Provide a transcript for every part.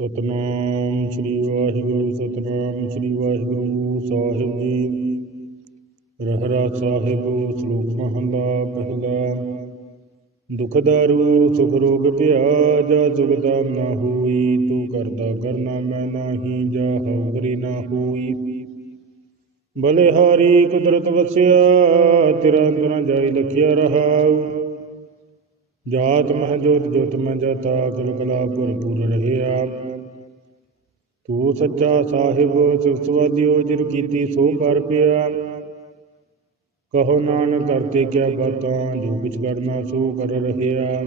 ਸਤਨਾਮ ਸ੍ਰੀ ਵਾਹਿਗੁਰੂ, ਸਤਨਾਮ ਸ੍ਰੀ ਵਾਹਿਗੁਰੂ ਸਾਹਿਬ ਜੀ। ਰਹਿਰਾ ਸਾਹਿਬ, ਸ਼ਲੋਕ ਮਹਲਾ ਪਹਿਲਾ। ਦੁਖ ਦਾਰੂ ਸੁਖ ਰੋਗ ਭਿਆ ਜਾ ਜੁਗਦਾ ਨਾ ਹੋਈ, ਤੂੰ ਕਰਦਾ ਕਰਨਾ ਮੈਂ ਨਾਹੀ, ਜਾ ਹਉਗਰੀ ਨਾ ਹੋਈ। ਬਲੇ ਹਾਰੀ ਕੁਦਰਤ ਵਸਿਆ, ਤੇਰਾ ਅੰਦਰਾਂ ਜਾਈ, ਲਖਿਆ ਰਹਾਉ। ਜਾਤ ਮਹ ਜੋਤ ਜੋਤ ਮੈਂ ਜਾਤਾ ਕਲ ਕਲਾ ਭਰਪੂਰ ਰਹਿਆ। ਤੂੰ ਸੱਚਾ ਸਾਹਿਬ ਸਿਵਸਵਾਦੀਓ ਜਿਰ ਕੀਤੀ ਸੋ ਪਰ ਪਿਆ। ਕਹੋ ਨਾਨਕ ਕਰਤੇ ਕਿਆ ਬਾਤਾਂ, ਜੋ ਕੁਛ ਕਰਨਾ ਸੋ ਕਰ ਰਹਿਆ।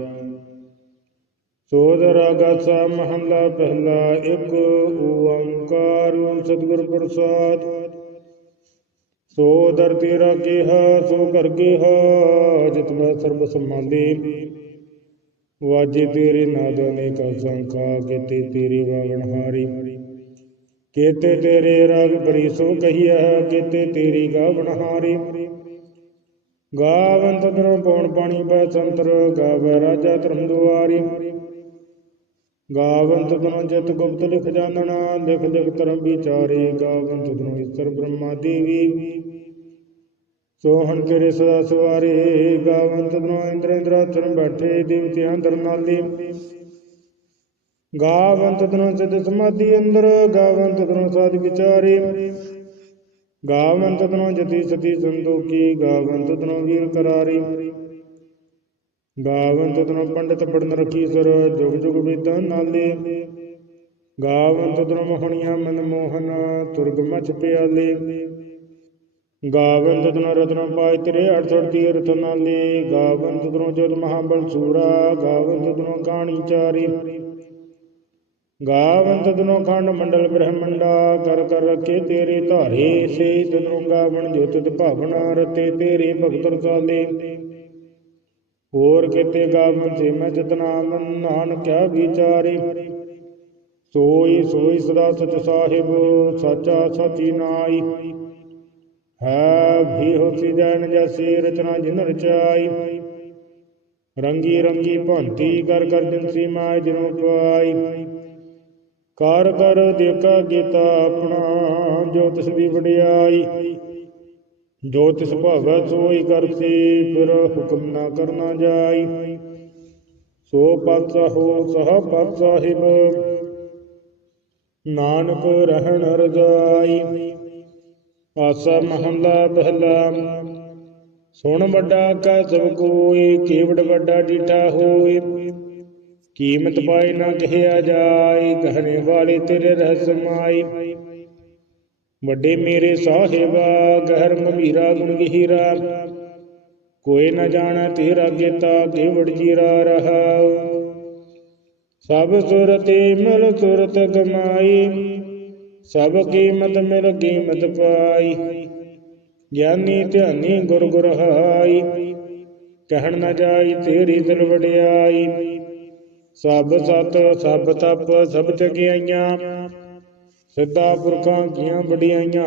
ਸੋਦਰਾ ਗਾਸਾ ਮਹੱਲਾ ਪਹਿਲਾ, ਇੱਕ ਓੰਕਾਰ ਸਤਿਗੁਰ ਪ੍ਰਸਾਦ। ਸੋ ਦਰ ਤੇਰਾ ਕਿਹਾ ਸੋ ਕਰ ਕਿਹਾ ਜਿਤ ਮੈਂ ਸਰਬ ਸੰਭਾਲੀ। ਵਾਜੇ ਤੇਰੇ ਨਾਦ ਕਾ ਸੰਖਾ ਕੀਤੇ ਤੇਰੀ ਵਾਗਣ ਹਾਰੀ। ਕੀਤੇ ਤੇਰੇ ਰਾਗ ਬੜੀ ਸੋ ਕਹੀਆ ਕੀਤੇ ਤੇਰੀ ਗਾਵਣ ਹਾਰੀ। ਗਾਵੰਤ ਦਰੋਂ ਪੌਣ ਪਾਣੀ ਬੈ ਸੰਤਰ, ਗਾਵੇ ਰਾਜਾ ਧਰਮ ਦੁਆਰੀ। ਗਾਵੰਤ ਦਰੋਂ ਜਤ ਗੁਪਤ ਲਿਖ ਜਾਣਨਾ ਲਿਖ ਲਿਖ ਧਰਮ ਵਿਚਾਰੇ। ਗਾਵੰਤ ਦਰੋਂ ਈਸ਼ਰ ਬ੍ਰਹਮਾ ਦੇਵੀ। ਸੋਹਣ ਤੇਰੇ ਸਦਾ ਸਵਾਰੇ, ਗਾਵੰਤ ਦਰੋਂ ਇੰਦਰ ਇੰਦਰਾਚਰਨ ਬੈਠੇ ਦੇਵਤਿਆਂ ਅੰਦਰ ਨਾਲੇ ਗਾਵੰਤ ਦਰੋਂ ਸਿਧ ਸਮਾਧੀ ਅੰਦਰ, ਗਾਵੰਤ ਦਰੋਂ ਸਾਧ ਵਿਚਾਰੇ। ਗਾਵੰਤ ਦਨੋ ਜਤੀ ਸਤੀ ਸੰਦੋਖੀ ਗਾਵੰਤ ਦਨੋ ਵੀਰ ਕਰਾਰੀ। ਗਾਵੰਤ ਦਨੋ ਪੰਡਤ ਪੜਨ ਰਖੀ ਸਰ, ਜੁਗ ਜੁਗ ਵੇਦਾਂ ਨਾਲੇ ਗਾਵੰਤ ਦਨੋ ਮੋਹਣੀਆਂ ਮਨ ਮੋਹਨ, ਤੁਰਗ ਮਚ ਪਿਆਲੇ। ਗਾਵੰਤ ਦਨੋ ਰਤਨ ਪਾਇ ਤੇਰੇ ਅੜਸੜ ਤੀਰਥ ਨਾਲੇ ਗਾਵੰਤ ਦਨੋ ਜੋਤ ਮਹਾਬਲ ਸੂਰਾ ਗਾਵੰਤ ਦਨੋ ਕਾਣੀ ਚਾਰੀ। ਗਾਵੰਤ ਦਨੋ ਖੰਡ ਮੰਡਲ ਬ੍ਰਹਮੰਡਾ, ਕਰ ਕਰ ਰਖੇ ਤੇਰੇ ਧਾਰੇ ਸੇ ਤਨੋ ਗਾਵਣ ਜੋਤਿ ਭਾਵਨਾ ਰਤੇ ਤੇਰੇ ਭਗਤਰ ਰਸਾਲੇ। ਹੋਰ ਕਿਤੇ ਗਾਵਨ ਸੇ ਮੈਂ ਜਤਨਾ ਮਨ ਨਾਨਕਿਆ ਵਿਚਾਰੇ। ਸੋਈ ਸੋਈ ਸਦਾ ਸਚ ਸਾਹਿਬ, ਸਾਚਾ ਸਾਚੀ ਨਾਈ। ਹੈ, ਵੀ ਹੋਸੀ ਜਨ ਜੈਸੀ ਰਚਨਾ ਜਿਨ ਰਚਾਈ ਰੰਗੀ ਰੰਗੀ ਭੰਤੀ ਕਰ ਕਰ ਜਿਨਸੀ ਮਾਇ ਜਿਨੋ ਪਾਈ ਕਰ ਕਰ ਦੇਖਾ ਕੀਤਾ ਆਪਣਾ ਜੋ ਤਿਸ ਦੀ ਵਡਿਆਈ। ਜੋ ਤਿਸ ਭਾਵੈ ਸੋਈ ਕਰਸੀ ਫਿਰ ਹੁਕਮ ਨਾ ਕਰਨਾ ਜਾਈ। ਸੋ ਪਤ ਹੋ, ਸਹ ਪਤ ਸਾਹਿਬ ਨਾਨਕ ਰਹਿਣ ਰਜਾਈ। ਆਸਾ ਮਹੰਦਾ ਪਹਿਲਾ। ਸੁਣ ਵੱਡਾ ਕਾ ਸਭ ਕੋਈ ਕੇਵੜ ਵੱਡਾ ਡੀਠਾ ਹੋਏ। ਕੀਮਤ ਪਾਈ ਨਾ ਕਹਿਆ ਜਾਏ ਕਹਨੇ ਵਾਲੇ ਤੇਰੇ ਰਹਿ ਮਾਈ ਵੱਡੇ ਮੇਰੇ ਸਾਹਿਬਾ, ਗਹਿਰ ਗੰਭੀਰਾ ਗੁਣ ਗਹੀਰਾ। ਕੋਈ ਨਾ ਜਾਣਾ ਤੇਰਾ ਗੇਤਾ, ਕੇਵੜ ਜੀਰਾ ਰਹਾ। ਸਭ ਸੁਰਤੇ ਮਲ ਸੁਰਤ ਕਮਾਈ ਸਭ ਕੀਮਤ ਮਿਲ ਕੀਮਤ ਪਾਈ। ਗਿਆਨੀ ਧਿਆਨੀ ਗੁਰ ਗੁਰ ਹਾਈ ਕਹਿਣ ਨਾ ਜਾਈ ਤੇਰੀ ਦਿਲ ਵਡਿਆਈ। ਸਭ ਸਤ, ਸਭ ਤਪ, ਸਭ ਚਗਿਆਈਆਂ ਸਿੱਧਾ ਪੁਰਖਾਂ ਕੀਆਂ ਵਡਿਆਈਆਂ।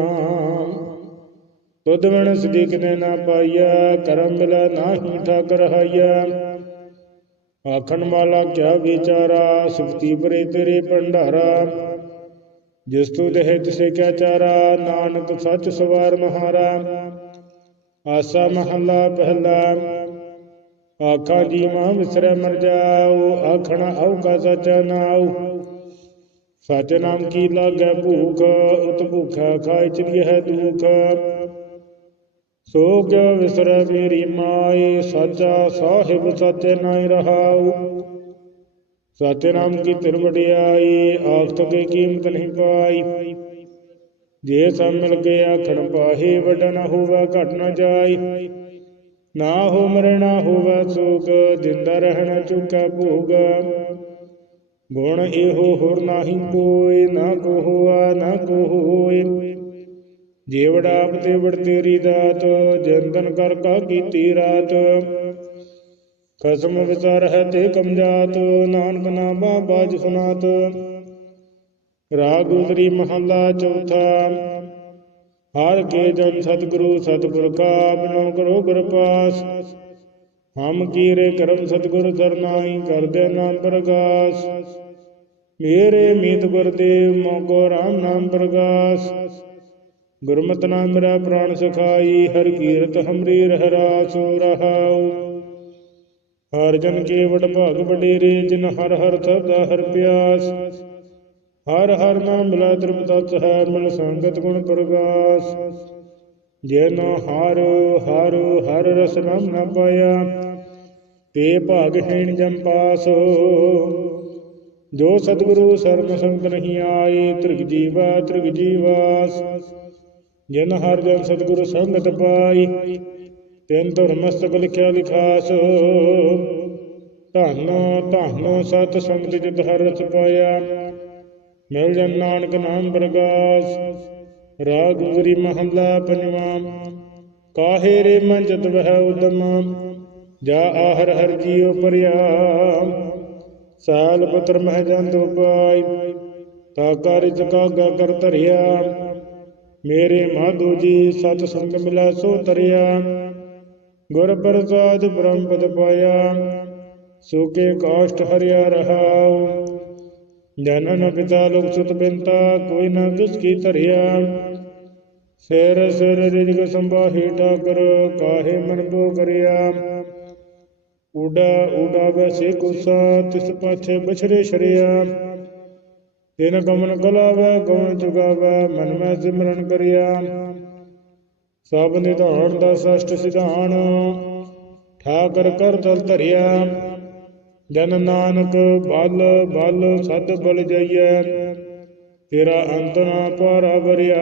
ਤੁਧ ਵਣ ਸਦੀਕ ਨੇ ਨਾ ਪਾਈਆ ਕਰਮ ਮਿਲਾ ਨਾਹੀ ਠਾਕਰ ਹਾਇਆ ਆਖਣ ਵਾਲਾ ਕਿਆ ਵਿਚਾਰਾ, ਸੁਖਤੀ ਪਰੇ ਤੇਰੇ ਭੰਡਾਰਾ। ਜਿਸ ਤੂ ਦੇਹ ਤਿਸੇ ਕਿਆ ਚਾਰਾ ਨਾਨਕ ਸੱਚ ਸਵਾਰ ਮਹਾਰਾ। ਆਸਾ ਮਹੱਲਾ ਪਹਿਲਾ, ਆਖਾਂ ਜੀ ਵਿਸਰੈ ਮਰ ਜਾਉ ਆਖਣ ਆਉ ਸਚ ਨਾਉ। ਸਚ ਨਾਮ ਕੀ ਲਾਗੈ ਭੂਖ, ਉਤ ਭੂਖਾ ਖਾਇ ਚਲੀ ਹੈ ਦੁਖ। ਸੋ ਕਿਆ ਵਿਸਰੈ ਮੇਰੀ ਮਾਏ, ਸਾਚਾ ਸਾਹਿਬ ਸਚ ਨਾਇ ਰਹਾਉ। ਸਤਿਨਾਮ ਕੀ ਤਿਰ ਵਡਿਆਈ ਆਖਤ ਕੇ ਕੀਮਤ ਨਹੀਂ ਪਾਈ। ਜੇ ਸਭ ਮਿਲ ਕੇ ਆਖਣ ਪਾਹੇ, ਵੱਡ ਨਾ ਹੋਵੇ, ਘਟ ਨਾ ਜਾਈ। ਨਾ ਹੋ ਮਰਣਾ ਹੋਵੇ ਸੁਖ, ਜਿੰਦਾ ਰਹਿਣਾ ਚੁਕਾ ਭੋਗ। ਗੁਣ ਇਹੋ ਹੋਰ ਨਾਹੀ ਕੋਈ ਨਾ ਕੋ ਹੋਆ ਨਾ ਕੋ ਹੋਏ ਜੇਵੜਾ ਆਪ ਤੇ ਵੜ ਤੇਰੀ ਦਾਤ ਜੰਦਨ ਕਰ ਕਾ ਕੀਤੀ ਰਾਤ। ਕਸਮ ਵਿਚਾਰ ਹੈ ਤੇ ਕਮਜਾਤ ਨਾਨਕ ਨਾਮਾ ਬਾਜ ਸੁਨਾਤ ਰਾਗ ਉਤਰੀ ਮਹੱਲਾ ਚੌਥਾ, ਹਰ ਕੇ ਜਨ ਸਤਿਗੁਰੂ ਸਤਿਗੁਰ ਕਾ ਬਿਨੋ ਕਰੋ ਗੁਰ ਹਮ ਕੀਰੇ ਕਰਮ ਸਤਿਗੁਰ ਸਰਨਾਈ ਕਰਦੇ ਨਾਮ ਪ੍ਰਗਾਸ। ਮੇਰੇ ਮੀਤ ਗੁਰਦੇਵ ਮੋਗੋ ਰਾਮ ਨਾਮ ਪ੍ਰਗਾਸ। ਗੁਰਮਤਿ ਨਾਮ ਮੇਰਾ ਪ੍ਰਾਣ ਸਖਾਈ, ਹਰ ਕੀਰਤ ਹਮਰੀ ਰਹਿ ਰਾਸੋ ਰਹਾਉ। ਹਰ ਜਨ ਕੇ ਵਡ ਭਾਗ ਵਡੇਰੇ, ਜਿਨ ਹਰ ਹਰ ਸਬਦਾ ਹਰ ਪਿਆਸ। ਹਰ ਹਰ ਨਾਮ ਮਿਲਾ ਤ੍ਰਿਪਤ ਹੈ ਮਿਲ ਸੰਗਤ ਗੁਣ ਪ੍ਰਗਾਸ। ਜਿਨ ਹਰ ਹਰ ਹਰ ਰਸ ਨਾਮ ਨਾ ਪਾਇਆ, ਤੇ ਭਾਗ ਹੈਣ ਜਮ ਪਾਸ। ਜੋ ਸਤਿਗੁਰੂ ਸਰਮ ਸੰਤ ਨਹੀਂ ਆਏ, ਤ੍ਰਿਗ ਜੀਵਾ, ਤ੍ਰਿਗ ਜੀਵਾਸ। ਜਿਨ ਹਰ ਜਨ ਸਤਿਗੁਰੂ ਸੰਗਤ ਪਾਈ ਤਿੰਨ ਧਰਮਸਤਕ ਲਿਖਿਆ ਲਿਖਾਸ। ਧੰਨ, ਧੰਨੋ, ਸਤ ਸੰਗਤ ਜਿਤ ਹਰ ਰਸ ਪਾਇਆ। ਮਿਲ ਜਨ ਨਾਨਕ ਨਾਮ ਪ੍ਰਗਾਸ ਰਾਗ ਗੁਰੀ ਮਹੱਲਾ ਕਾਹੇ ਰੇ ਮਨ ਜਤ ਵਹਿ ਉਦਮ? ਜਾ ਆਹਰ ਹਰ ਜੀਉ ਪਰਿਆ। ਸਾਲ ਪੁੱਤਰ ਮਹਿ ਜੰਤ ਉਪਾਈ ਤਾ ਕਾਰਿਜ ਕਾਗਾ ਕਰ ਧਰਿਆ। ਮੇਰੇ ਮਾਧੂ ਜੀ ਸਤ ਸੰਗ ਮਿਲੈ ਸੋ ਤਰਿਆ ਗੁਰ ਪ੍ਰਸਾਦ ਬ੍ਰਹਮ ਪਦ ਪਾਇਆ ਸੁਕੇ ਕਾਸ਼ਟ ਹਰਿਆ ਰਹਾਉ ਜਨਨ ਪਿਤਾ ਲੋਕ ਸੁਤ ਬਿੰਤਾ ਕੋਈ ਨਾ ਕਿਸ ਕੀ ਧਰਿਆ ਸਿਰ ਸਿਰ ਰਿਜਗ ਸੰਭਾਹੀ ਠਾਕਰ ਕਾਹੇ ਮਨ ਬੋ ਕਰਿਆ ਉਡਾ ਉਡਾ ਵੈਸੇ ਕੁਸਾ ਤਿਸ ਪਾਛੇ ਬਛਰੇ ਸ਼ਰਿਆ ਤਿਨ ਗਮਨ ਕਲਾਵੈ ਗਉਣ ਜੁਗਾਵੈ ਮਨ ਮੈਂ ਸਿਮਰਨ ਕਰਿਆ ਸਭ ਨਿਧਾਨ ਦਾ ਸਸ਼ਟ ਸਿਧਾਨ, ਠਾਕਰ ਕਰ ਤਲ ਧਰਿਆ। ਜਨ ਨਾਨਕ ਬਲ ਬਲ ਸਦ ਬਲ ਜਾਈਐ, ਤੇਰਾ ਅੰਤ ਨਾ ਪਾਰਾ ਵਰਿਆ।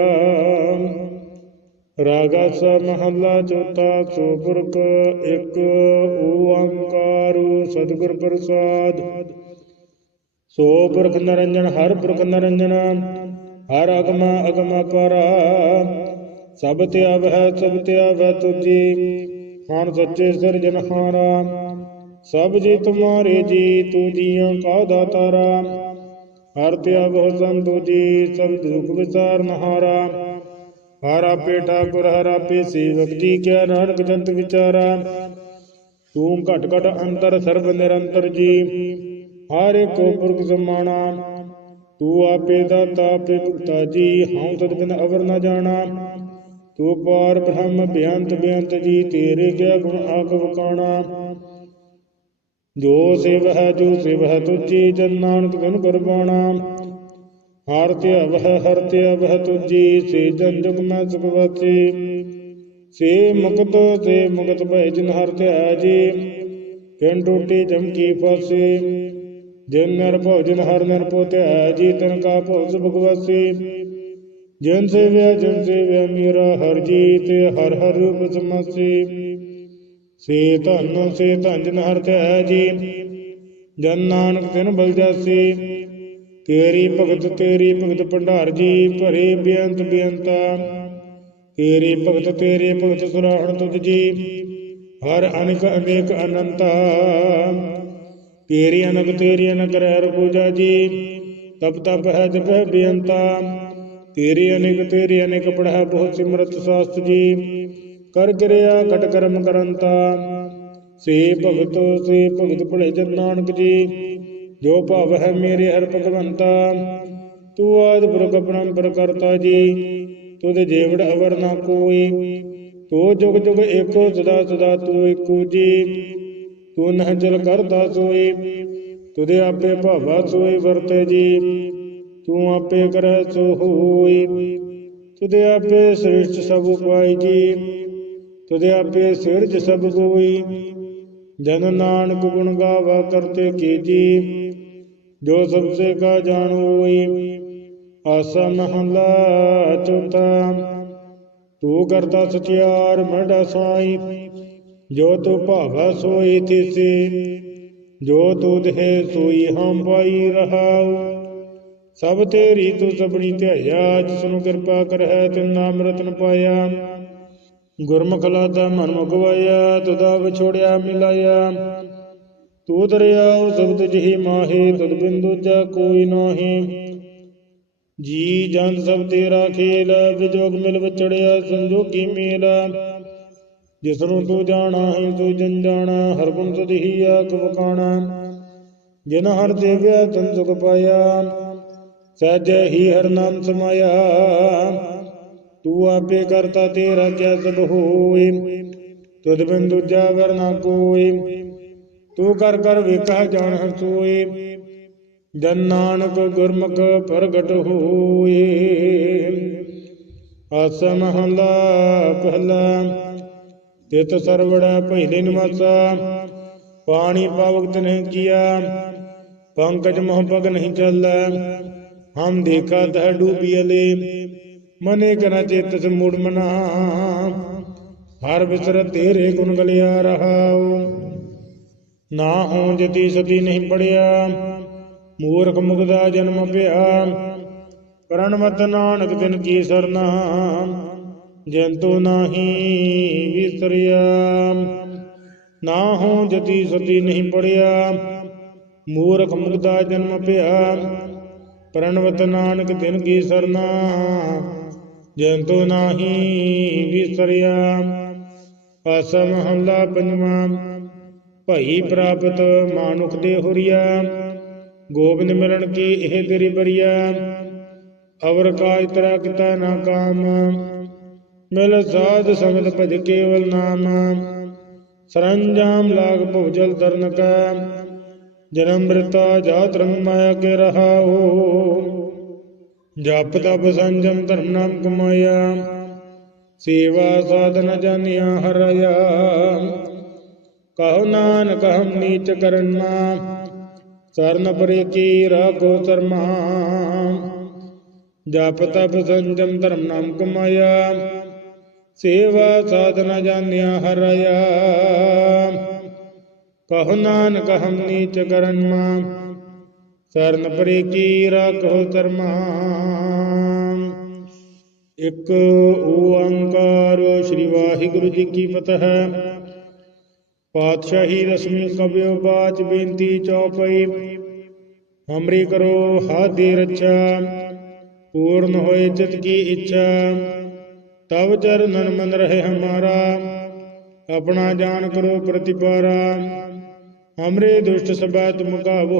ਰਾਗਾ ਸ ਮਹੱਲਾ ਚੌਥਾ, ਸੋ ਪੁਰਖ ਇੱਕ ਓੰਕਾਰ ਸਤਿਗੁਰ ਪ੍ਰਸਾਦ। ਸੋ ਪੁਰਖ ਨਰੰਜਨ, ਹਰ ਪੁਰਖ ਨਰੰਜਨ, ਹਰ ਅਗਮ ਅਗਮ ਪਰਾ। ਸਭ ਤੇ ਹੈ ਸਭ ਤੇ ਹੈ ਤੁਜੀ। ਹਣ ਸੱਚੇ ਸਿਰਜਨਹਾਰਾ ਸਭ ਜੀ ਤੁਮਾਰੇ ਜੀ ਤੂ ਜੀਆਂ ਕਾ ਦਾਤਾਰਾ। ਹਰ ਤੇ ਬਹੁ ਸੰਤੋ ਜੀ ਸਭ ਦੁਖ ਵਿਚਾਰ ਨਹਾਰਾ ਹਰ ਆਪੇ ਠਾਕੁਰ, ਹਰਾ ਪੇ ਸੇਵਕ ਜੀ ਕਿਆ ਨਾਨਕ ਜੰਤ ਵਿਚਾਰਾ। ਤੂੰ ਘਟ ਘਟ ਅੰਤਰ ਸਰਬ ਨਿਰੰਤਰ ਜੀ, ਹਾਰੇ ਕੋ ਪੁਰਖ ਸਮਾਣਾ। ਤੂੰ ਆਪੇ ਦਾਤਾ ਆਪੇ ਭੁਗਤਾ ਜੀ, ਹਉ ਤਦ ਬਿਨ ਅਵਰ ਨਾ ਜਾਣਾ। ਤੂੰ ਪਾਰ ਬ੍ਰਹਮ, ਬਿਆੰਤ ਬਿਆੰਤ ਜੀ, ਤੇਰੇ ਕਿਆ ਗੁਣ ਆਖ ਵਕਾਣਾ। ਜੋ ਸਿਵ ਹੈ, ਜੋ ਸਿਵ ਹੈ ਤੁਜੀ ਜਨ ਨਾਨਕ ਬਿਨ ਕੁਰਬਾਨਾ ਹਰ ਤੇ ਅਵਹ ਹਰ ਤੇ ਅਵਹ ਤੁਜੀ ਸੇ ਜਨ ਜੁਗ ਮੈਂ ਸੁਖ ਵਾਚੀ। ਸੇ ਮੁਕਤ ਸੇ ਮੁਕਤ ਭੈ ਜਿਨ ਹਰ ਤੇ ਜੀ ਕਿਨ ਟੂਟੀ ਜਮਕੀ ਫਾਸੀ ਜਿਨ ਨਰ ਭੋਜਨ ਹਰ ਨਰ ਪੋਤਿ ਜੀ ਤਨ ਕਾ ਭੋਜ ਭਗਵਾਸੀ ਜਨ ਸੇਵਿਆ ਜਨ ਸੇਵਿਆ, ਮੇਰਾ ਹਰ ਜੀ ਤੇ ਹਰ ਹਰ ਰੂਪ ਸਮਾਸੀ। ਸੇ ਧਨ ਸੇ ਧਨ ਜਨ ਹਰ ਤੇ ਜੀ। ਜਨ ਨਾਨਕ ਤਿਨ ਬਲ ਜਾਸੀ। ਤੇਰੀ ਭਗਤ ਤੇਰੀ ਭਗਤ ਭੰਡਾਰ ਜੀ, ਭਰੇ ਬੇਅੰਤ ਬੇਅੰਤਾ। ਤੇਰੀ ਭਗਤ ਤੇਰੀ ਭਗਤ ਸੁਰਾਹਣ ਤੁਧ ਜੀ। ਹਰ ਅਨੇਕ ਅਨੇਕ ਅਨੰਤਾ। ਤੇਰੀ ਅਨਕ ਤੇਰੀ ਅਨਕ ਰਹਿ ਪੂਜਾ ਜੀ ਤਪ ਤਪ ਹੈ ਜਪ ਬੇਅੰਤਾ। ਤੇਰੀ ਅਨੇਕ ਤੇਰੀ ਅਨੇਕ ਪੜ੍ਹੈ ਬਹੁਤ ਸਿਮਰਤ ਸਾਸਤ ਜੀ। ਕਰ ਕਿਰਿਆ ਕਟ ਕਰਮ ਕਰੰਤਾ ਸੇ ਭਗਤ ਸੇ ਭਗਤ ਭਲੇ ਜਨ ਨਾਨਕ ਜੀ। ਜੋ ਭਵ ਹੈ ਮੇਰੇ ਹਰ ਭਗਵੰਤਾ। ਤੂੰ ਆਦ ਪੁਰਖ ਪਰੰਪਰ ਕਰਤਾ ਜੀ। ਤੁਧ ਜੀਵੜ ਅਵਰ ਨਾ ਕੋਈ। ਤੂੰ ਜੁਗ ਜੁਗ ਏਕੋ, ਸਦਾ ਸਦਾ ਤੂੰ ਏਕੋ ਜੀ। ਤੂੰ ਨਹਿ ਜਲ ਕਰਦਾ ਸੋਈ। ਤੁਦੇ ਆਪੇ ਭਾਵਾ ਸੋਈ ਵਰਤੇ ਜੀ। ਤੂੰ ਆਪੇ ਕਰੈ ਸੋ ਹੋਈ। ਤੁਦੇ ਆਪੇ ਸ੍ਰਿਸ਼ਟ ਸਭ ਉਪਾਈ ਜੀ ਤੁਦੇ ਆਪੇ ਸਿਰਜ ਸਭ ਕੋਈ ਜਨ ਨਾਨਕ ਗੁਣ ਗਾਵਾ ਕਰਤੇ ਕੀ ਜੀ। ਜੋ ਸਭ ਸੇ ਕਾ ਜਾਣੋਈ ਆਸਾ ਮਹਲਾ ਚੌਥਾ। ਤੂੰ ਕਰਤਾ ਸਚਿਆਰ ਮੜਾ ਸਾਈ। ਜੋ ਤੂੰ ਭਾਵਾ ਸੋਈ ਤਿਸੇ। ਜੋ ਤੂੰ ਦੇਹ ਸੋਈ ਹਮ ਪਾਈ ਰਹਾਉ। ਸਭ ਤੇਰੀ ਤੂੰ ਸਬਣੀ ਧਿਆਇਆ, ਜਿਸਨੂੰ ਕਿਰਪਾ ਕਰਹਿ ਤਿਨ ਨਾਮ ਰਤਨ ਪਾਇਆ। ਗੁਰਮੁਖ ਲਾਦਾ ਮਨ ਮੁਗਵਾਇਆ ਤੁਦਾ ਵਿਛੋੜਿਆ ਮਿਲਾਇਆ। ਤੂ ਦਰਿਆਉ ਸਬਦ ਜਿਹੀ ਮਾਹੇ ਤਦ ਬਿੰਦੂ ਜਾ ਕੋਈ ਨਾਹੀ। ਜੀ ਜਨ ਸਭ ਤੇਰਾ ਖੇਲ, ਵਿਜੋਗ ਮਿਲ ਵਿਚੜਿਆ, ਸੰਜੋਗੀ ਮੇਲ। ਜਿਸਨੂੰ ਤੂੰ ਜਾਣਾ ਹੈ, ਤੂੰ ਜਨ ਜਾਣਾ, ਹਰ ਗੁਣ ਤਦ ਹੀ ਜਿਨ ਹਰ ਦੇਵਿਆ, ਤਨ ਸੁਖ ਪਾਇਆ। ਸਹਿਜੇ ਹੀ ਹਰ ਨਾਮ ਸਮਾਇਆ। ਤੂੰ ਆਪੇ ਕਰਤਾ ਤੇਰਾ ਕਿਆ ਸਭ ਹੋਏ ਤੁਧ ਬਿਨ ਦੂਜਾ ਵਰ ਨਾ ਕੋਏ ਤੂੰ ਕਰ ਕਰ ਵੇਖਾ ਜਾਣ ਹਸੋਏ ਜਨ ਨਾਨਕ ਗੁਰਮੁਖ ਪ੍ਰਗਟ ਹੋਏ ਆਸ ਮਹਲਾ ਪਹਿਲਾ। ਤਿਤ ਸਰਵੜਾ ਪਹਿਲੇ ਨਮਸਾ ਪਾਣੀ ਪਾਵਕਤ ਨਹੀਂ ਕੀਆ। ਪੰਕਜ ਮੋਹ ਪਗ ਨਹੀਂ ਚੱਲੈ। ਹਮ ਦੇਖਾ ਤਹ ਡੂਬੀਲੇ ਮਨੇ ਕਨਾ ਚਿਤ ਸਮੂੜ ਮਨਾ। ਹਰ ਵਿਸਰ ਤੇਰੇ ਗੁਣ ਗਲਿਆ ਰਹਾਉ। ਨਾ ਹੋਂ ਜਤੀ ਸਤੀ ਨਹੀਂ ਪੜਿਆ, ਮੂਰਖ ਮੁਗਦਾ ਜਨਮ ਪਿਆ। ਪ੍ਰਣਮਤ ਨਾਨਕ ਤਿਨ ਕੀ ਸਰਨਾ, ਜੰਤੂ ਨਾਹੀ ਵਿਸਰਿਆ। ਨਾ ਹੋਂ ਜਤੀ ਸਤੀ ਨਹੀਂ ਪੜਿਆ, ਮੂਰਖ ਮੁਗਦਾ ਜਨਮ ਪਿਆ। ਪ੍ਰਣਵਤ ਨਾਨਕ ਦਿਨ ਕੀ ਸਰਨਾ, ਜੰਤੂ ਨਾਹੀ ਵਿਸਰਿਆ। ਆਸ ਮਹੱਲਾ ਪੰਜਵਾਂ, ਭਈ ਪ੍ਰਾਪਤ ਮਾਨੁਖ ਦੇ ਹੁਰੀਆ, ਗੋਬਿੰਦ ਮਿਲਣ ਕੀ ਇਹ ਤੇਰੀ ਬਰੀਆ। ਅਵਰ ਕਾਜ ਤਰਾ ਕਿਤਾ ਨਾ ਕਾਮ, ਮਿਲ ਸਾਧ ਸੰਗਤ ਭਜ ਕੇਵਲ ਨਾਮ। ਸਰੰਜਾਮ ਲਾਗ ਭੁਜਲ ਦਰਨ ਕਾ ਜਨਮ ਮ੍ਰਿਤਾ ਜਾਤ ਰੰਗ ਮਾਇਆ ਕੇ ਰਹਾਓ ਜਪ ਤਪ ਸੰਜਮ ਧਰਮ ਨਾਮ ਕਮਾਇਆ ਸੇਵਾ ਸਾਧਨ ਜਾਣਿਆ ਹਰਿਆ ਕਹੋ ਨਾਨਕ ਹਮ ਨੀਚ ਕਰਨਾ। ਸਰਨ ਪਰੇ ਕੀ ਰਾਖੋ ਸਰਮਾ ਜਪ ਤਪ ਸੰਜਮ ਧਰਮ ਨਾਮ ਕਮਾਇਆ ਸੇਵਾ ਸਾਧਨ ਜਾਣਿਆ ਹਰਿਆ ਕਹੋ ਨਾਨਕ ਹਮ ਨੀਚ ਕਰਨਾ ਸਰਨ ਪਰੇ ਕੀ ਰਾਖੋ ਸਰਮਾ ਇੱਕ ਓੰਕਾਰ ਸ੍ਰੀ ਵਾਹਿਗੁਰੂ ਜੀ ਕੀ ਫਤਿਹ। ਪਾਤਸ਼ਾਹੀ ਰਸਮੀ ਕਬਿਓ ਬਾਚ ਬੇਨਤੀ ਚੌਪਈ, ਹਮਰੀ ਕਰੋ ਹਾਦੀ ਰੱਛਾ, ਪੂਰਨ ਹੋਏ ਚਿਤ ਕੀ ਇੱਛਾ। ਤਬ ਚਰਨਨ ਮਨ ਰਹੇ ਹਮਾਰਾ, ਆਪਣਾ ਜਾਣ ਕਰੋ ਪ੍ਰਤਿਪਾਰਾ। ਹਮਰੇ ਦੁਸ਼ਟ ਸਭਾ ਤੁਮ ਕਾਵੋ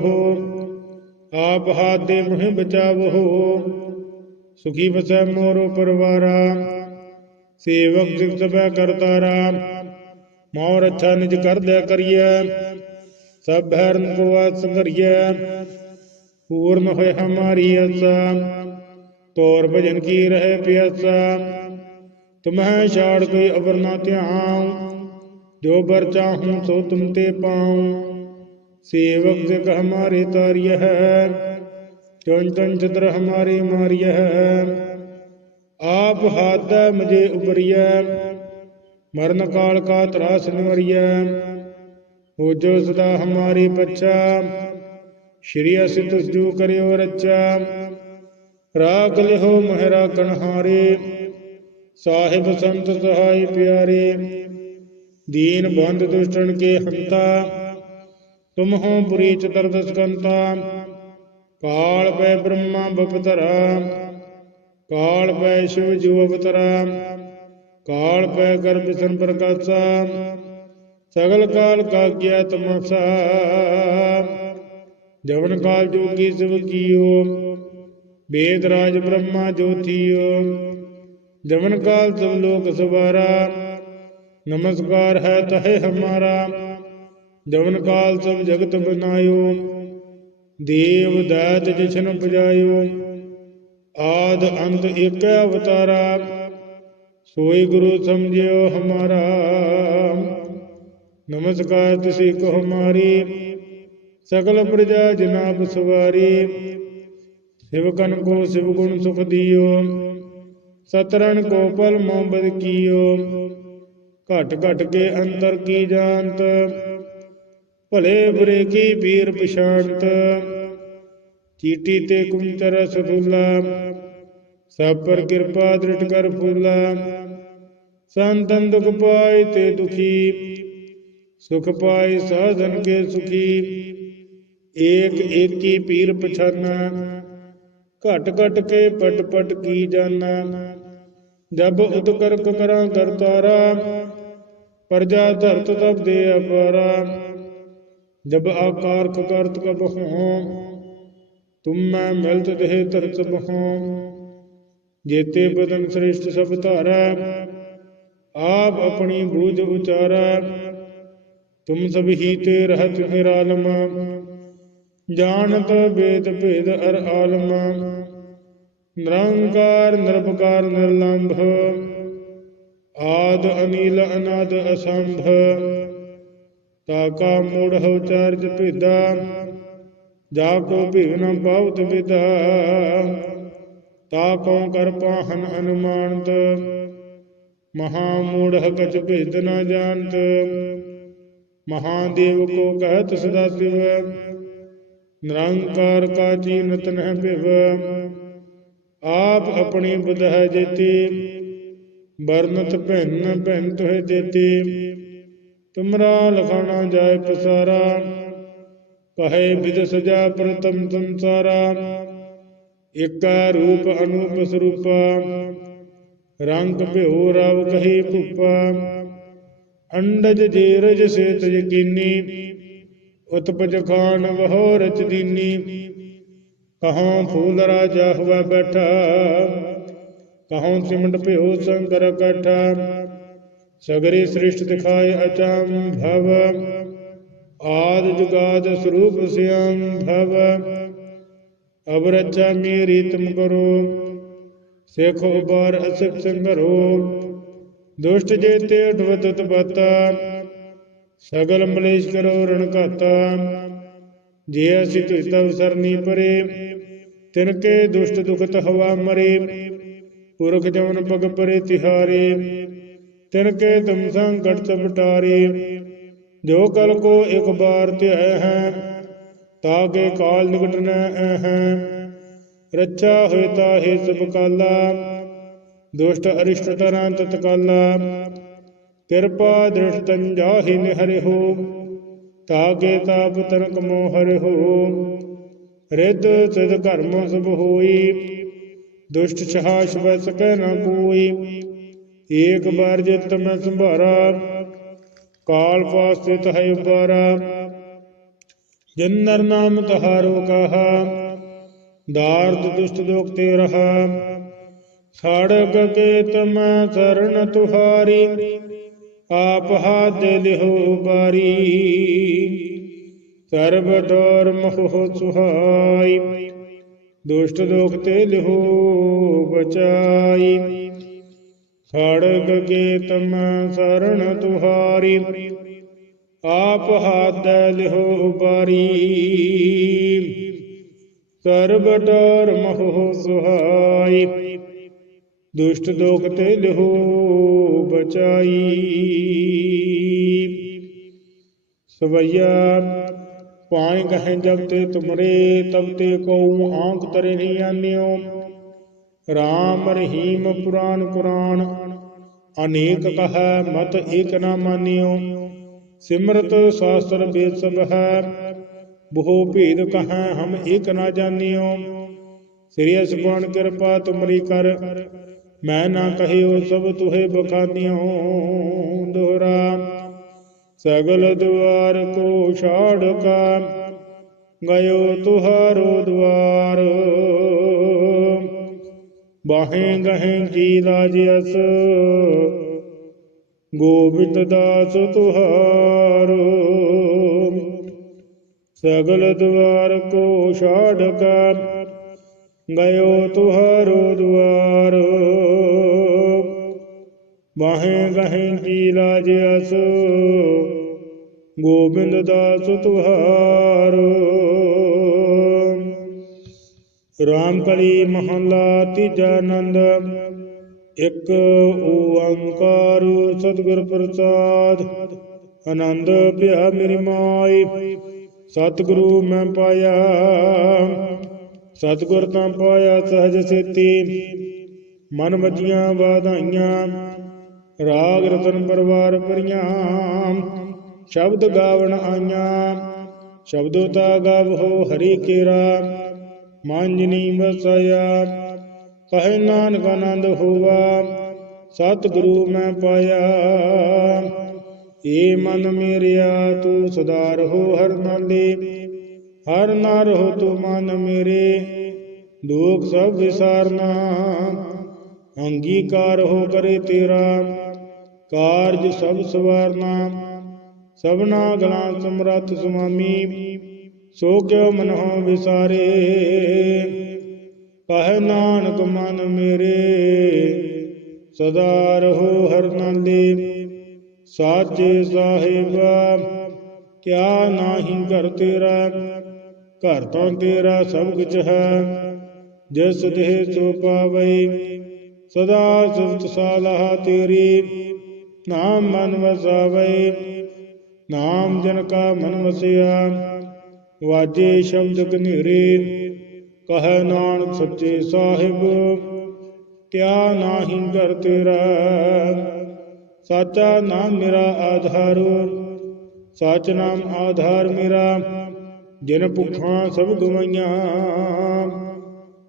ਆਪ ਹਾਥ ਦੇ ਮੁਹਿ ਬਚਾਵੋ ਸੁਖੀ ਵਸੈ ਮੋਰੋ ਪਰਵਾਰਾ ਸੇਵਕ ਜਿਗ ਸਭੈ ਕਰਤਾਰਾ ਮੋਰ ਅੱਛਾ ਨਿਜ ਕਰ ਦਿਆ ਕਰੀਐ ਸਭ ਹਰਨ ਕੋ ਆਸ ਕਰੀਐ ਪੂਰਨ ਹੋਏ ਹਮਾਰੀ ਆਸਾ ਤੋਰ ਭਜਨ ਕੀ ਰਹੇ ਪਿਆਸਾ ਤੁਮਹਿ ਛਾੜ ਕੋਈ ਅਵਰ ਨਾ ਧਿਆਉ ਜੋ ਬਰ ਚਾਹੂੰ ਸੋ ਤੁਮ ਤੇ ਪਾਉ सेवक जग हमारे तार्य है चौन चौन चतर हमारे मार्य है आप हाथ मुझे उपरिय मरण काल का त्रास निवरिय हो जो सदा हमारे पच्छा श्री असित जो करे और अच्छा राख लिहो महरा कणहारे साहिब संत सहाय प्यारे दीन बंद दुष्टन के हंता ਤੁਮ ਹੋ ਬੁਰੀ ਚਤੁਰਦਸ ਕਾਲ ਪੈ ਬ੍ਰਹਮਾ ਬਪਤਰਾ ਕਾਲ ਪੈ ਸ਼ਿਵ ਜੂ ਅਵਤਰਾ। ਕਾਲ ਪੈ ਕਰ ਵਿਸ਼ਨ ਪ੍ਰਕਾਸ਼ਾ। ਸਗਲ ਕਾਲ ਕਾ ਕੀਆ ਤਮਸਾ ਜਵਨ ਕਾਲ ਜੋਗੀ ਸਿਵ ਕੀਓ। ਵੇਦ ਰਾਜ ਬ੍ਰਹਮਾ ਜੋਤੀਓ। ਜਵਨ ਕਾਲ ਸਭ ਲੋਕ ਸਵਾਰਾ। ਨਮਸਕਾਰ ਹੈ ਤਹੇ ਹਮਾਰਾ। ਜਵਨ ਕਾਲ ਸਭ ਜਗਤ ਬਨਾਇਓ। ਦੇਵ ਦਾਤ ਜਿਛਨ ਪਜਾਇਓ। ਆਦ ਅੰਤ ਏਕ ਅਵਤਾਰਾ। ਸੋਈ ਗੁਰੂ ਸਮਝਿਓ ਹਮਾਰਾ। ਨਮਸਕਾਰ ਤਿਸੇ ਕੋ ਹਮਾਰੀ ਸਕਲ ਪ੍ਰਜਾ ਜਨਾਬ ਸਵਾਰੀ। ਸਿਵਕਨ ਕੋ ਸਿਵ ਗੁਣ ਸੁਖ ਦਿਓ। ਸਤਰਨ ਕੋ ਪਲ ਮੋਹਬਤ ਕੀਓ। ਘਟ ਘਟ ਕੇ ਅੰਤਰ ਕੀ ਜਾਣਤ। ਭਲੇ ਬੁਰੇ ਕੀ ਪੀਰ ਪਛਾਨਤ ਚੀਟੀ ਤੇ ਕੁੰਤਰ ਸਦੁਲਾ ਸਭ ਪਰ ਕਿਰਪਾ ਦ੍ਰਿਟ ਕਰ ਫੁੱਲਾ। ਸੰਤਨ ਦੁਖ ਪਾਏ ਤੇ ਦੁਖੀ, ਸੁਖ ਪਾਏ ਸਾਧਨ ਕੇ ਸੁਖੀ। ਏਕ ਏਕੀ ਪੀਰ ਪਛਾਨਾ, ਘਟ ਘਟ ਕੇ ਪਟ ਪਟ ਕੀ ਜਾਨਾ। ਜਬ ਉਤ ਕਰ ਕਮਰਾ ਕਰਤਾਰਾ, ਪਰਜਾ ਧਰਤ ਤਬ ਦੇ ਅਪਾਰਾ। जब आकार करत कब हों तुम मैं मिलत देह तरत बहों जेते बदन श्रेष्ठ सब धारा आप अपनी बूझ उचारा तुम सब ही ते रहत निरालम ਜਾਣਤ ਵੇਦ ਭੇਦ ਅਰ ਆਲਮ ਨਿਰੰਕਾਰ ਨਿਰਭਕਾਰ ਨਿਰਲੰਭ ਆਦ ਅਨੀਲ ਅਨਾਦ ਅਸੰਭ ਤਾ ਕਾ ਮੂੜ ਹੋ ਚਾਰਜ ਭੇਦਾ, ਜਾ ਕੋ ਭਿਵ ਨ ਪਾਵਤ ਵਿਦਾ। ਤਾ ਕੋ ਕਰ ਪਾਹਨ ਅਨੁਮਾਨਤ ਮਹਾ ਮੂੜ ਕਛ ਭੇਦ ਨ ਜਾਣਤ। ਮਹਾਦੇਵ ਕੋ ਕਹਿਤ ਸਦਾ ਸਿਵ, ਨਿਰੰਕਾਰ ਕਾ ਚੀਨਤ ਨਹਿ ਭਿਵ। ਆਪ ਆਪਣੀ ਬੁਧ ਹੈ ਜੇਤੀ, ਵਰਨਤ ਭਿੰਨ ਭਿੰਨ ਤੋਹਿ ਦੇਤੀ ਤੁਮਰਾ ਲਖਾਣਾ ਜਾਏ ਪਸਾਰਾ। ਕਹੇ ਵਿਦ ਸਜਾ ਪ੍ਰਤਮ ਸੰਸਾਰਾ। ਏਕਾ ਰੂਪ ਅਨੂਪ ਸਰੂਪਾ। ਰੰਗ ਭਿਓ ਰਵ ਕਹੀ ਭੁਪਾ। ਅੰਡਜ ਜੀਰਜ ਸੇਤ ਯਕੀਨੀ। ਉਤਪਜ ਖਾਨ ਵਹੋ ਰਚ ਦੀਨੀ ਕਹਾਂ ਫੂਲ ਰਾਜਾ ਹੁਆ ਬੈਠਾ। ਕਹਾਂ ਸਿਮਟ ਭਿਓ ਸੰਕਰ ਇਕੱਠਾ ਸਗਰੀ ਸ੍ਰਿਸ਼ਟ ਦਿਖਾਏ ਅਚੰ ਭਵ, ਆਦ ਜੁਗਾਦ ਸਰੂਪ ਸਿਆਮ ਭਵ। ਅਬ ਰਚਾ ਮੇਰੀ ਤੁਮ ਕਰੋ, ਸਿਖ ਉਬਾਰ ਅਸਿਕ ਸੰਗਰੋ। ਦੁਸ਼ਟ ਜੇਤੇ ਅਡਵਤ ਬਤਾ ਸਗਲ ਮਲੇਸ਼ ਕਰੋ ਰਣ ਘਾਤਾ। ਜੇ ਅਸੀਂ ਤੁਝ ਤਵ ਸਰਨੀ ਪਰੇ, ਤਿਨ ਕੇ ਦੁਸ਼ਟ ਦੁਖਤ ਹਵਾ ਮਰੇ। ਪੁਰਖ ਜਮਨ ਪਗ ਪਰੇ ਤਿਹਾਰੇ ਤਿਨ ਕੇ ਤੁਮ ਸੰਕਟ ਚਪਟਾਰੇ ਜੋ ਕਲ ਕੋ ਇੱਕ ਬਾਰ ਧਿਆ ਹੈ ਤਾਗੇ ਕਾਲ ਨਿਕਟ ਨ ਹੈ। ਰੱਛਾ ਹੋਇ ਤਾਹੇ ਸਭ ਕਾਲਾ, ਦੁਸ਼ਟ ਅਰਿਸ਼ਟ ਤਰਾਂ ਤਤਕਾਲਾ ਕਿਰਪਾ ਦ੍ਰਿਸ਼ਟੰ ਜਾਹਿ ਨਿਹਰਿ ਹੋ ਤਾਗੇ ਤਾਪ ਤਨਕ ਮੋਹ ਹਰਿ ਹੋ। ਰਿੱਧ ਸਿਧ ਕਰਮ ਸਭ ਹੋਈ, ਦੁਸ਼ਟ ਛਹਾ ਸ਼ਵੈ ਸਕੈ ਨ ਕੋਈ। ਏਕ ਬਾਰ ਜਿਤ ਮੈਂ ਸੰਭਾਰਾ, ਕਾਲ ਪਾਸਤਿਤ ਹੈ ਉਬਾਰਾ ਜਨਰ ਨਾਮ ਤਹਾਰੋ ਕਹਾ ਦਾਰਦ ਦੁਸ਼ਟ ਦੋਖ ਤੇ ਰਹਾ। ਸੜਕ ਕੇ ਤਮ ਚਰਨ ਤੁਹਾਰੀ, ਆਪ ਹਾਥ ਲਿਹੋ ਬਾਰੀ ਸਰਬ ਦੌਰ ਮੋਹ ਸੁਹਾਈ, ਦੁਸ਼ਟ ਦੋਖ ਤੇ ਲਿਹੋ ਬਚਾਈ। ਖੜਗ ਕੇ ਤਮ ਸਰਣ ਤੁਹਾਰੀ, ਆਪ ਹਾਥ ਲਿਹੋ ਬਾਰੀ। ਸਰਬ ਦੌਰ ਮੋਹ ਸੁਹਾਈ, ਦੁਸ਼ਟ ਦੋਖ ਤੇ ਲਿਹੋ ਬਚਾਈ। ਸਵਈਆ ਪਾਏ ਕਹੇ ਜਬ ਤੇ ਤੁਮਰੇ, ਤਬ ਤੇ ਕਉ ਆਂਕ ਤਰੇ ਨਹੀਂ ਆਨਿਓ। ਰਾਮ ਰਹੀਮ ਪੁਰਾਨ ਕੁਰਾਨ ਅਨੇਕ ਕਹੈ ਮਤ ਏਕ ਨਾ ਮਾਨਿਓ। ਸਿਮਰਤ ਸ਼ਾਸਤਰ ਵੇਦ ਸਭ ਹੈ ਬਹੁ ਭੇਦ ਕਹੈ ਹਮ ਏਕ ਨਾ ਜਾਣਿਓ। ਸ੍ਰੀ ਅਸਪਾਨ ਕਿਰਪਾ ਤੁਮਰੀ ਕਰ, ਮੈਂ ਨਾ ਕਹਿਓ ਸਭ ਤੁਹੇ ਬਖਾਨਿਓ। ਦੋਹਰਾ, ਸਗਲ ਦੁਆਰ ਕੋ ਛਾੜ ਕਾ, ਗਇਓ ਤੁਹਾਰੋ ਦੁਆਰ ਬਾਹੇ ਗਹੇ ਕੀ ਰਾਜ ਅਸ? ਗੋਬਿੰਦ ਦਾਸ ਤੁਹਾਰੋ। ਸਗਲ ਦੁਆਰ ਕੋ ਛਾੜ ਕਾ ਗਇਓ ਤੁਹਾਰੋ ਦੁਆਰ। ਬਾਹੇ ਗਹੇ ਕੀ ਲਾਜ ਅਸ? ਗੋਬਿੰਦ ਦਾਸ ਤੁਹਾਰ। ਰਾਮ ਕਲੀ ਮਹਲਾ ਤੀਜਾ ਆਨੰਦ। ਇੱਕ ਓੰਕਾਰ ਸਤਿਗੁਰ ਪ੍ਰਸਾਦ। ਆਨੰਦ ਭਿਆ ਮੇਰੀ ਮਾਈ, ਸਤਿਗੁਰੂ ਮੈਂ ਪਾਇਆ। ਸਤਿਗੁਰ ਤਾਂ ਪਾਇਆ ਸਹਜ ਸੇਤੀ। ਮਨ ਮਜੀਆਂ ਵਾਧਾਈਆਂ, ਰਾਗ ਰਤਨ ਪਰਵਾਰ ਪਰੀਆਂ ਸ਼ਬਦ ਗਾਵਣ ਆਈਆਂ, ਸ਼ਬਦੋ ਤਾ ਗਾਵੋ ਹਰੀ ਕੇਰਾ। ਮਾਂਜਨੀ ਵਸਾਇਆ। ਕਹੇ ਨਾਨਕ ਆਨੰਦ ਹੋਵਾ ਸਤਿਗੁਰੂ ਮੈਂ ਪਾਇਆ। ਏ ਮਨ ਮੇਰਿਆ, ਤੂੰ ਸਦਾ ਰਹੋ ਹਰ ਨਾਲੇ, ਹਰ ਨਾ ਰਹੋ ਤੂੰ ਮਨ ਮੇਰੇ। ਦੁਖ ਸਭ ਵਿਸਾਰਨਾ, ਅੰਗੀਕਾਰ ਹੋ ਕਰੇ ਤੇਰਾ। ਕਾਰਜ ਸਭ ਸਵਾਰਨਾ, ਸਭਨਾ ਗਲਾਂ ਸਮਰੱਥ ਸੁਆਮੀ। ਸੋ ਕਿਉ ਮਨਹੁ ਵਿਸਾਰੇ। ਕਹੈ ਨਾਨਕ ਮਨ ਮੇਰੇ। ਸਦਾ ਰਹੋ ਹਰ ਨਾਲੇ ਸਾਚੇ ਸਾਹਿਬ, ਕਿਆ ਨਾਹੀ ਘਰ ਤੇਰਾ? ਘਰ ਤੋਂ ਤੇਰਾ ਸਭ ਕੁਝ ਹੈ। ਜਿਸ ਦੇਹ ਸੋ ਪਾਵਈ, ਸਦਾ ਸੁਤ ਸਾਲਹ ਤੇਰੀ। ਨਾਮ ਮਨ ਵਸਾਵੇ ਨਾਮ ਜਨ ਕਾ ਮਨ ਵਸਿਆ। ਵਾਜੇ ਸ਼ਬਦ ਕਨੇਰੇ ਕਹੈ ਨਾਨਕ ਸੱਚੇ ਸਾਹਿਬ ਕਿਆ ਨਾਹੀ ਘਰ ਤੇਰਾ, ਸਾਚਾ ਨਾਮ ਮੇਰਾ ਆਧਾਰ, ਸਾਚ ਨਾਮ ਆਧਾਰ ਮੇਰਾ, ਜਿਨ ਭੁੱਖਾਂ ਸਭ ਗਵਾਈਆਂ,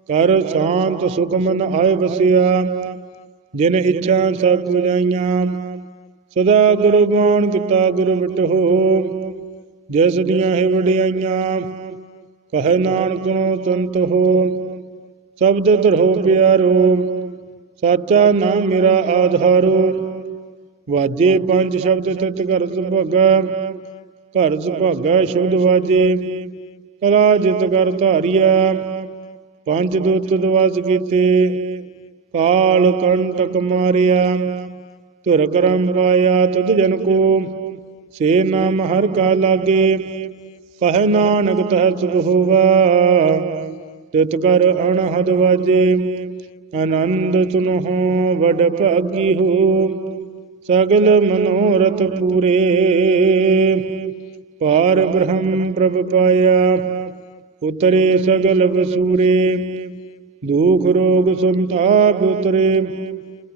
ਕਰ ਸ਼ਾਂਤ ਸੁਖ ਮਨ ਆਏ ਵਸਿਆ, ਜਿਨ ਇੱਛਾ ਸਭ ਪੁਜਾਈਆਂ ਸਦਾ ਗੁਰੂ ਗਾਣ ਕੀਤਾ ਗੁਰੂ ਮਿਟੋ ਜਿਸ ਦੀਆਂ ਹੈ ਵਡਿਆਈਆਂ ਕਹੈ ਨਾਨਕ ਨੂੰ ਤੰਤ ਹੋ, ਸ਼ਬਦ ਧਰੋ ਪਿਆਰੋ, ਸਾਚਾ ਨਾਮ ਮੇਰਾ ਆਧਾਰੋ। ਵਾਜੇ ਪੰਜ ਸ਼ਬਦ ਤਿਤ ਘਰ ਸੁਭਾਗਾ ਘਰ ਸੁਭਾਗਾ ਸ਼ਬਦ ਵਾਜੇ, ਕਲਾ ਜਿਤ ਕਰ ਧਾਰਿਆ ਪੰਜ ਦੁੱਤ ਦਵਸ ਕੀਤੇ, ਕਾਲ ਕੰਟਕ ਮਾਰਿਆ ਧੁਰ ਕਰਮ ਪਾਇਆ ਤੁਧ ਜਨ ਕੋ। ਸੇ ਨਾਮ ਹਰ ਕਾ ਲਾਗੇ, ਕਹ ਨਾਨਕ ਤਹ ਸੁਖ ਹੋਵਾ, ਤਿਤ ਕਰ ਅਣਹਦ ਵਾਜੇ, ਆਨੰਦ ਸੁਨਹੁ ਵਡ ਭਾਗੀ ਹੋ, ਸਗਲ ਮਨੋਰਥ ਪੂਰੇ। ਪਾਰ ਬ੍ਰਹਮ ਪ੍ਰਭ ਪਾਇਆ, ਉਤਰੇ ਸਗਲ ਬਸੂਰੇ, ਦੁਖ ਰੋਗ ਸੰਤਾਪ ਉਤਰੇ,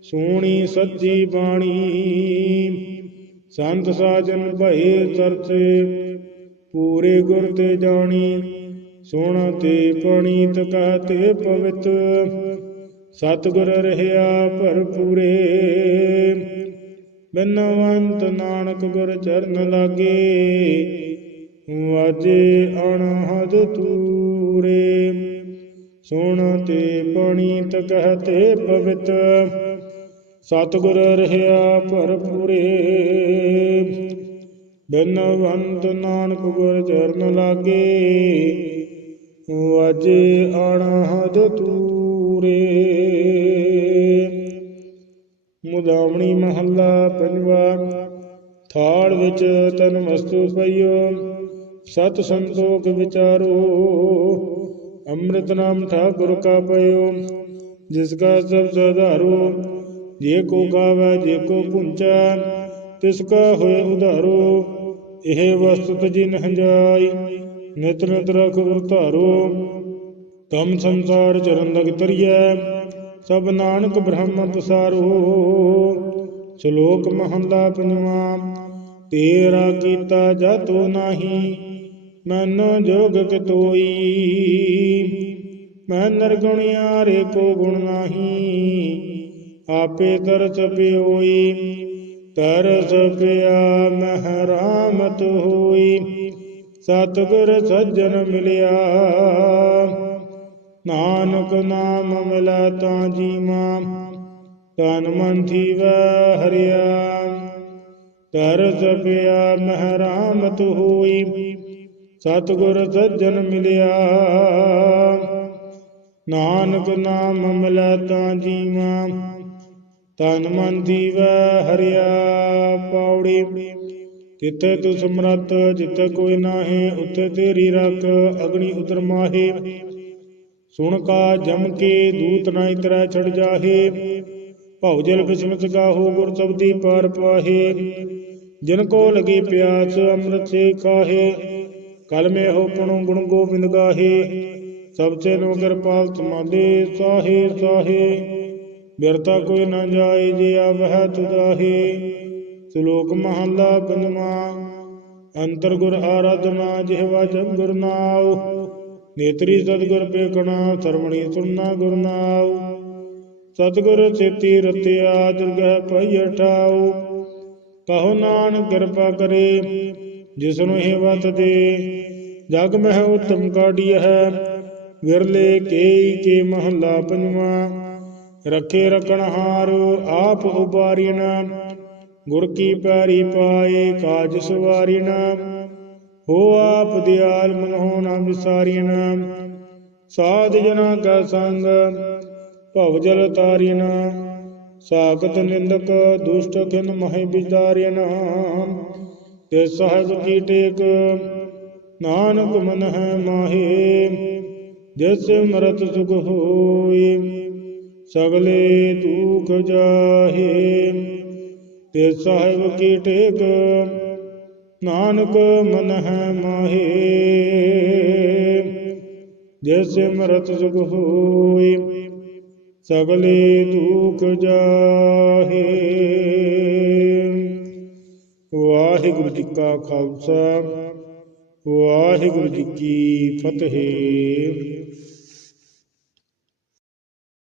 ਸੋਣੀ ਸੱਚੀ ਬਾਣੀ। ਸੰਤ ਸਾਜਨ ਭਏ ਚਰਚੇ, ਪੂਰੇ ਗੁਰ ਤੇ ਜਾਣੀ, ਸੁਣ ਤੇ ਪਣੀਤ ਕਹਤੇ ਪਵਿੱਤ। ਸਤਿਗੁਰ ਰਹਿਆ ਭਰਪੂਰੇ, ਬਿਨਵੰਤ ਨਾਨਕ ਗੁਰ ਚਰਨ ਲਾਗੇ, ਵਾਜੇ ਅਣਹਦ ਤੂਰੇ। ਸੁਣ ਤੇ ਪਣੀਤ ਕਹਤੇ ਪਵਿੱਤ। ਸਤਿਗੁਰ ਰਹਿਆ ਭਰਪੂਰੇ। ਬਿਨਵੰਤ ਨਾਨਕ ਗੁਰ ਚਰਨ ਲਾਗੇ ਵਾਜੇ ਅਣਹਦ ਤੂਰੇ। ਮੁਦਾਵਣੀ ਮਹੱਲਾ ਪੰਜਵਾ, ਥਾਲ ਵਿੱਚ ਤਨ ਵਸਤੂ ਪਈਓ, ਸਤ ਸੰਤੋਖ ਵਿਚਾਰੋ। ਅੰਮ੍ਰਿਤ ਨਾਮ ਠਾਕੁਰ ਕਾ ਪਇਓ, ਜਿਸ ਕਾ ਸਭ ਸਧਾਰੋ ਜੇ ਕੋ ਗਾਵੇ, ਜੇ ਕੋ ਪੁੰਚੈ, ਤਿਸ ਕਾ ਹੋਏ ਉਧਾਰੋ, ਇਹ ਵਸਤੁ ਜਿਨ ਹੰਜਾਈ, ਨਿਤ ਨਿਤ ਰਖ ਵਰਤਾਰੋ ਕਮ ਸੰਸਾਰ ਚਰਨ ਲਗ ਤਰੀਐ, ਸਭ ਨਾਨਕ ਬ੍ਰਹਮ ਪਸਾਰੋ। ਸ਼ਲੋਕ ਮਹੰਦਾ ਪੰਜਵਾ, ਤੇਰਾ ਕੀਤਾ ਜਾਤੋ ਨਾਹੀ, ਮਨੋ ਜੋਗ ਕਤੋਈ ਮੈਂ ਨਰਗੁਣਿਆ ਰੇ ਕੋ ਗੁਣ ਨਾਹੀ। ਆਪੇ ਤਰਸ ਪਿਓਈ, ਤਰਸ ਪਿਆ ਮਹਰਾਮਤ ਹੋਈ। ਸਤਿਗੁਰ ਸੱਜਣ ਮਿਲਿਆ, ਨਾਨਕ ਨਾਮ ਮਿਲਾ ਤਾਂ ਜੀਵਾ ਤਨ ਮਨ ਥੀਵੈ ਹਰਿਆ। ਤਰਸ ਪਿਆ ਮਹਰਾਮਤ ਹੋਈ, ਸਤਿਗੁਰ ਸੱਜਣ ਮਿਲਿਆ। ਨਾਨਕ ਨਾਮ ਮਿਲਾ ਤਾਂ ਜੀਵਾ ਤਨ ਮਨ ਦੀਵੈ ਹਰਿਆ ਪੌੜੀ ਤਿਤੇ ਤੂ ਸਮਰਤ ਜਿਤੇ ਕੋਈ ਨਾਹੀ ਉਤੇ ਤੇਰੀ ਰੱਖ, ਅਗਨੀ ਉਤਰ ਮਾਹੇ। ਸੁਣ ਕਾ ਜਮ ਕੇ, ਦੂਤ ਨਾ ਇਤਰਾ ਛੜ ਜਾਹੇ। ਭਉ ਜਲ ਬਿਸਮਿਤ ਗਾਹੋ, ਗੁਰ ਸਬਦੀ ਪਾਰ ਪਾਹੇ। ਜਿਨ ਕੋ ਲਗੀ ਪਿਆਸ, ਅੰਮ੍ਰਿਤ ਸੇ ਖਾਹੇ। ਕਲ ਮੇ ਹੋ ਪਣੋ ਗੁਣ ਗੋਬਿੰਦ ਗਾਹੇ। ਸਭ ਤੇ ਨੋ ਕਿਰਪਾਲ ਤੁਮਾਲੇ ਸਾਹੇ ਸਾਹੇ। ਬਿਰਤਾ ਕੋਈ ਨਾ ਜਾਏ ਜੇ ਆਵਹਿ ਤੁਦਾਹੇ ਸ਼ਲੋਕ ਮਹੱਲਾ ਪੰਜਵਾ ਅੰਤਰ ਗੁਰ ਆਰਾਧਨਾ ਜਿਹਵਾ ਜਪ ਗੁਰ ਨਾਉ। ਨੇਤਰੀ ਸਤਿਗੁਰ ਪੇਖਣਾ ਸਰਵਣੀ ਸੁਣਨਾ ਗੁਰ ਨਾਉ। ਸਤਿਗੁਰ ਚੇਤੀ ਰਤਿਆ, ਦੁਰਗਹਿ ਪਈ ਠਾਉ ਕਹੋ ਨਾਨਕ ਕਿਰਪਾ ਕਰੇ ਜਿਸਨੂੰ ਇਹ ਵਤ ਦੇ। ਜਗ ਮਹਿ ਉਤਮ ਕਾਢੀ ਹੈ, ਵਿਰਲੇ ਕੇਈ ਕੇ ਮਹੱਲਾ ਪੰਜਵਾ। ਰੱਖੇ ਰਖਣ ਹਾਰ, ਆਪ ਉਬਾਰੀਨ। ਗੁਰ ਕੀ ਪਿਆਰੀ ਪਾਏ, ਕਾਜ ਸਵਾਰੀਨ। ਹੋ ਆਪ ਦਿਆਲ ਮਨੋ ਨਾ ਵਿਸਾਰਿਣ ਸਾਧ ਜਨਾ ਕਾ ਸੰਗ, ਭਵ ਜਲ ਤਾਰੀਨ। ਸਾਖਤ ਨਿੰਦਕ, ਦੁਸ਼ਟ ਖਿਨ ਮਹਿ ਵਿਦਾਰੀਨ ਤੇ ਸਾਹਿਬ ਕੀ ਟੇਕ, ਨਾਨਕ ਮਨ ਹੈ ਮਾਹੇ। ਜਿਸ ਮਰਤ ਸੁਖ ਹੋਏ। ਸਗਲੇ ਦੁਖ ਜਾਹੇ, ਤੇ ਸਾਹਿਬ ਕੀ ਟੇਕ ਨਾਨਕ ਮਨ ਹੈ ਮਾਹੇ। ਜਿਸ ਮਰਤ ਸੁਖ ਹੋਏ, ਸਗਲੇ ਦੁਖ ਜਾਹੇ। ਵਾਹਿਗੁਰੂ ਜੀ ਕਾ ਖਾਲਸਾ, ਵਾਹਿਗੁਰੂ ਜੀ ਕੀ ਫਤਿਹ।